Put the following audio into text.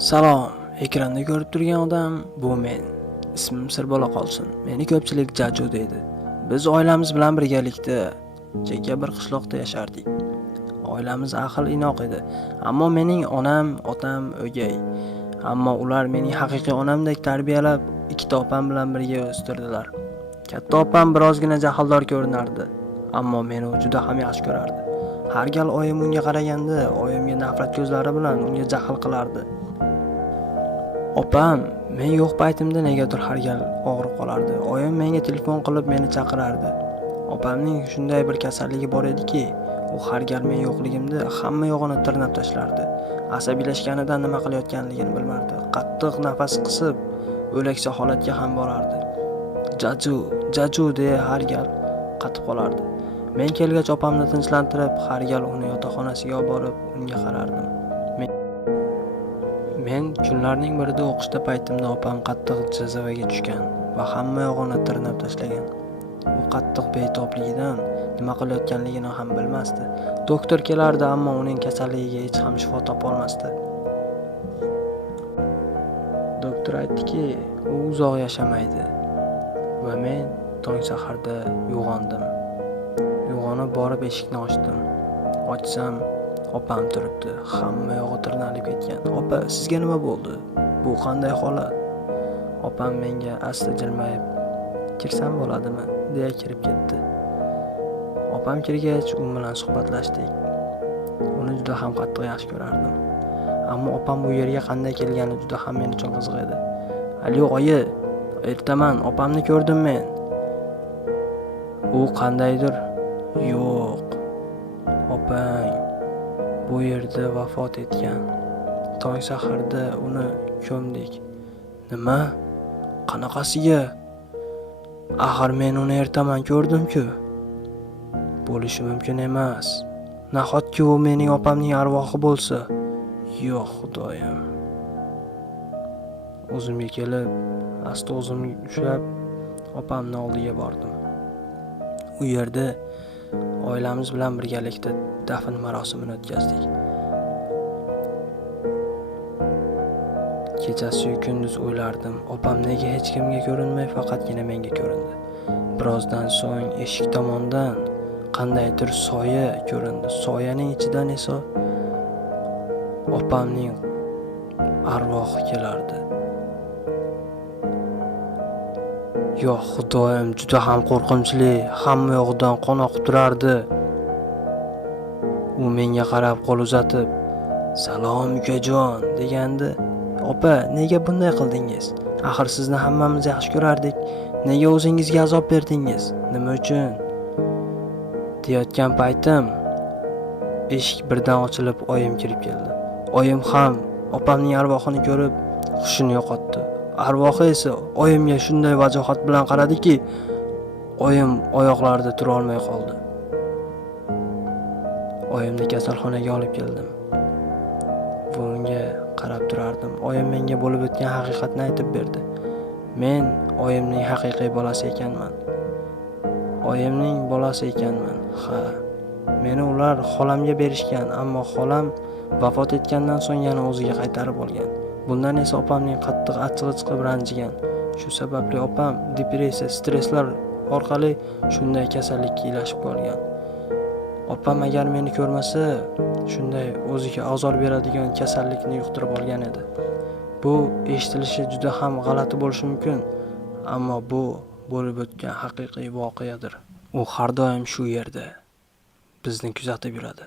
Salom, ekranda ko'rib turgan odam bu men. Ismim sir bo'la qolsin. Meni ko'pchilik Jaju deydi. Biz oilamiz bilan birgalikda chekka bir qishloqda yashardik. Oilamiz ahil inoq edi. Ammo mening onam, otam o'gay. Ammo ular meni haqiqiy onamdek tarbiyalab, ikkita opam bilan birga o'stirdilar. Katta opam birozgina jahldor ko'rinardi, ammo meni juda ham yaxshi ko'rardi. Har gal oyim unga qaraganda, oyimga nafrat ko'zlari bilan unga jahl qilardi. Opam men yo'q paytimda negadir har gal og'rib qolardi. Oyim menga telefon qilib meni chaqirardi. Opamning shunday bir kasalligi bor ediki, u har gal men yo'qligimda hamma yo'g'ini tirnab tashlardi. Asabiylashganidan nima qilayotganligini bilmardi. Qattiq nafas qisib, o'laksa holatga ham borardi. Jaju deya har gal qatib qolardi. Men kelgach opamni tinchlantirib, har gal uni yotoqxonasiga olib borib, unga qarardim. Men kunlarning birida o'qishda paytimda opam qattiq jazavaga tushgan va hamma yo'g'ini tirnab tashlagan. U qattiq betobligidan nima qilayotganligini ham bilmasdi. Doktor kelardi, ammo uning kasalligiga hech ham shifo topa olmasdi. Doktor aytdiki, u uzoq yashamaydi va men tong saharda uyg'ondim. Uyg'onib borib eshikni ochdim. Ochsam, opam turibdi. Hamma yog'i tirnalib ketgan. "Opa, sizga nima bo'ldi? Bu qanday holat?" Opam menga asta jilmayib, "Kirsam bo'ladimi?" deya kirib ketdi. Opam kirgach, u bilan suhbatlashdik. Uni juda ham qattiq yaxshi ko'rardim. Ammo opam bu yerga qanday kelgani juda ham men uchun qiziq edi. "Alo, oyi, ertaman opamni ko'rdim men." U qandaydir, "Yo'q, opang bu yerda vafot etgan. Tong saharda uni ko'mdik." "Nima? Qanaqasiga? Axir men uni ertaman ko'rdim-ku." "Bo'lishi mumkin emas. Nahotki u mening opamning arvohi bo'lsa?" "Yo'q, xudoyim." O'zimga kelib, asta o'zimni ushlab, opamning oldiga bordim. U yerda oilamiz bilan birgalikda dafn marosimini o'tkazdik. Kechasi kunduz o'ylardim, opam nega hech kimga ko'rinmay faqatgina menga ko'rindi. Birozdan so'ng eshik tomondan qandaydir soya ko'rindi. Soyaning ichidan esa opamning arvohi kelardi. Yo'q, xudoyim, juda ham qo'rqinchli. Hamma yo'g'idan qon oqib turardi. U menga qarab qo'l uzatib, "Salom ukajon" degandi. "Opa, nega bunday qildingiz? Axir sizni hammamiz yaxshi ko'rardik. Nega o'zingizga azob berdingiz? Nima uchun?" deyotgan paytim eshik birdan ochilib, oyim kirib keldi. Oyim ham opamning arvohini ko'rib hushini yo'qotdi. Arvohi esa oyimga shunday vajohat bilan qaradiki, oyim oyoqlarida tura olmay qoldi. Oyimni kasalxonaga olib keldim. Va unga qarab turardim. Oyim menga bo'lib o'tgan haqiqatni aytib berdi. Men oyimning haqiqiy bolasi ekanman. Oyimning bolasi ekanman. Ha, meni ular xolamga berishgan, ammo xolam vafot etgandan so'ng yana o'ziga qaytarib olgan. Bundan esa opamning qattiq achchig'i chiqib ranjigan. Shu sababli opam depressiya, stresslar orqali shunday kasallikka ilashib qolgan. Opam agar meni ko'rmasa, shunday o'ziga azor beradigan kasallikni yuqtirib olgan edi. Bu eshitilishi juda ham g'alati bo'lishi mumkin, ammo bu bo'lib o'tgan haqiqiy voqeadir. U har doim shu yerda bizni kuzatib yuradi.